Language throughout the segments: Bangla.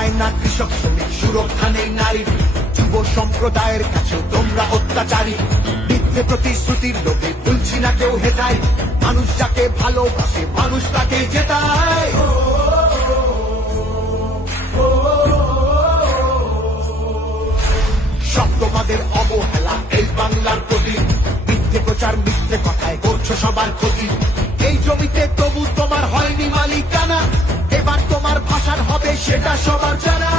পায় না কৃষক শ্রমিক, সুরক্ষা নেই নারীর, যুব সম্প্রদায়ের কাছে তোমরা অত্যাচারী। মিথ্যে প্রতিশ্রুতির লোভে ভুলছি না কেউ হেটায়, মানুষ যাকে ভালোবাসে মানুষ তাকে জেতায়। সব তোমাদের অবহেলা এই বাংলার প্রতি, মিথ্যে প্রচার মিথ্যে কথায় করছো সবার ক্ষতি। এই জমিতে তবু তোমার হয়নি মালিকানা, এবার তোমার ভাষার হবে সেটা সবার জানা।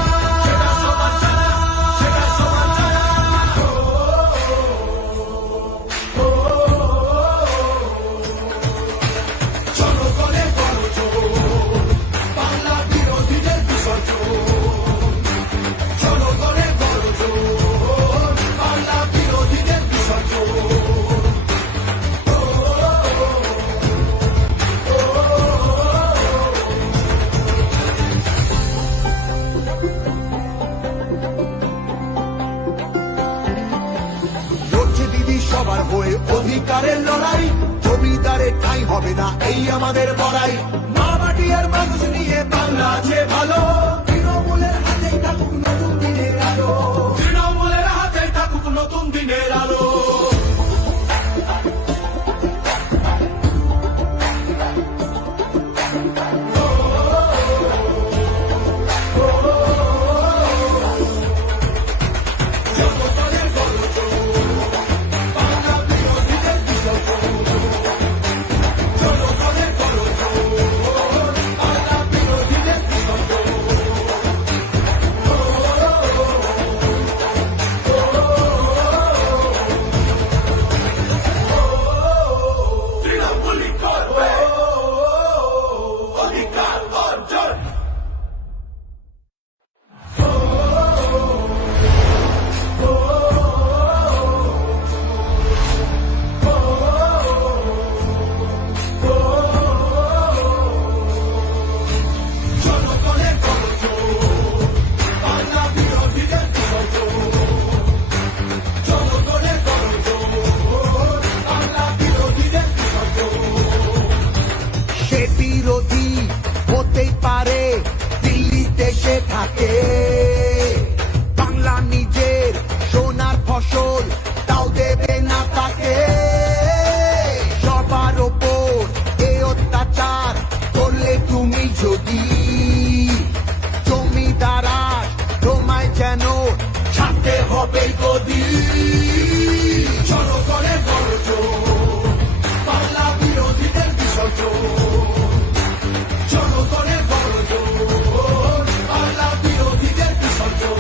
সবার হয়ে অধিকারের লড়াই, জমিদারের ঠাঁই হবে না এই আমাদের বড়াই। মা মাটি আর মানুষ নিয়ে বাংলা আছে ভালো, তৃণমূলের হাতেই থাকুক নতুন দিনের আলো, তৃণমূলের হাতেই থাকুক নতুন দিনের আলো। বিরোধী হতেই পারে দিল্লিতে সে থাকে, বাংলা নিজের সোনার ফসল তাও দেবে না তাকে। সবার ওপর এ অত্যাচার করলে তুমি যদি, জমিদারা তোমায় যেন ছাড়তে হবে গদি। জনগণের বড় জোর, বাংলা বিরোধীদের বিসর্জন। জনগণের বড় জোর, বাংলা বিরোধীদের বিসর্জন।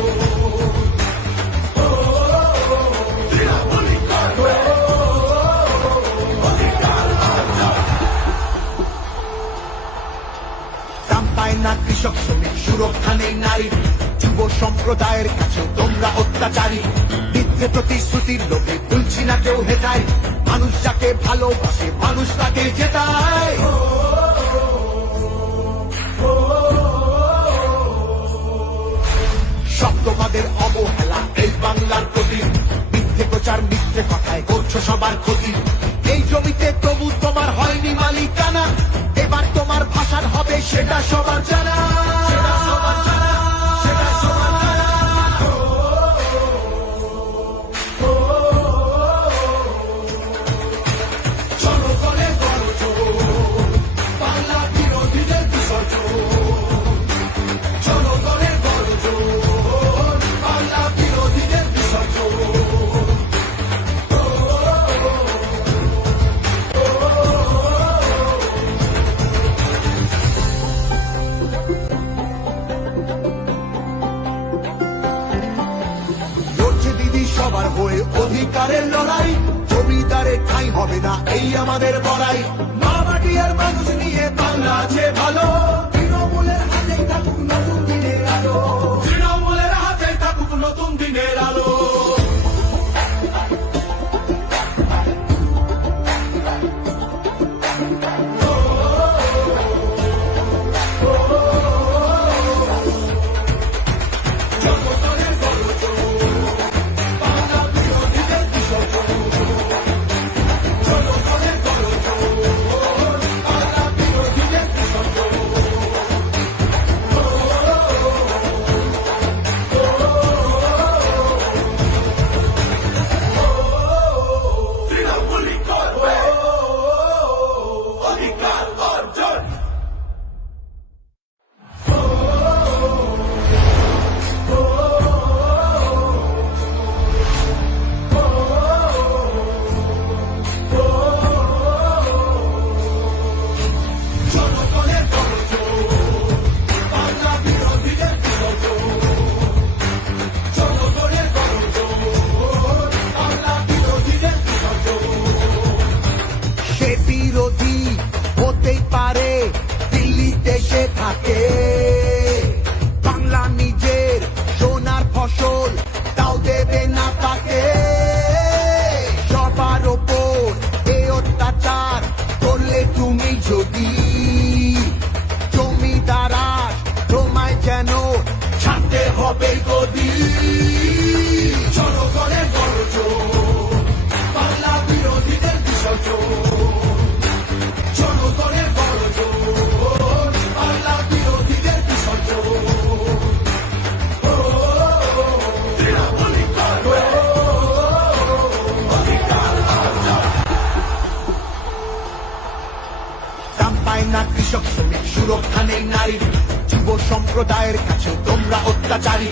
দাম পায় না কৃষক শ্রমিক, সুরক্ষা নেই নারীর, যুব সম্প্রদায়ের কাছে তোমরা অত্যাচারী। মিথ্যে প্রতিশ্রুতির লোভে ভুলছি না কেউ হেটায়, মানুষ যাকে ভালোবাসে মানুষ তাকে জেতায়। সব তোমাদের অবহেলা এই বাংলার প্রতি, মিথ্যে প্রচার মিথ্যে কথায় করছো সবার ক্ষতি। এই জমিতে তবু তোমার হয়নি মালিকানা, এবার তোমার ভাষার হবে সেটা সবার জানা। জনগণের বড় জোর, বাংলা বিরোধীদের বিসর্জন। জনগণের বড় জোর, বাংলা বিরোধীদের বিসর্জন। লড়ছে দিদি সবার হয়ে অধিকারের লড়াই, জমিদারের ঠাঁই হবে না এই আমাদের বড়াই। মা মাটি আর মানুষ নিয়ে বাংলা আছে ভালো, তৃণমূলের হাতেই থাকুক নতুন দিনের আলো, তৃণমূলের হাতেই থাকুক নতুন দিনের আলো। যেন ছাড়তে হবে গদি। জনগণের গর্জন, বাংলা বিরোধীদের বিসর্জন। জনগণের গর্জন, বাংলা বিরোধীদের বিসর্জন। দাম পায় না কৃষক শ্রমিক, সুরক্ষা নেই নারীর, যুব সম্প্রদায়ের কাছে তোমরা অত্যাচারী।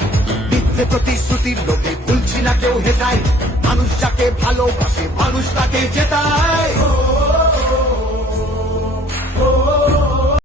মিথ্যে প্রতিশ্রুতির লোকে ভুলছি না কেউ হেটায়, মানুষ যাকে ভালোবাসে মানুষ তাকে জেতায়।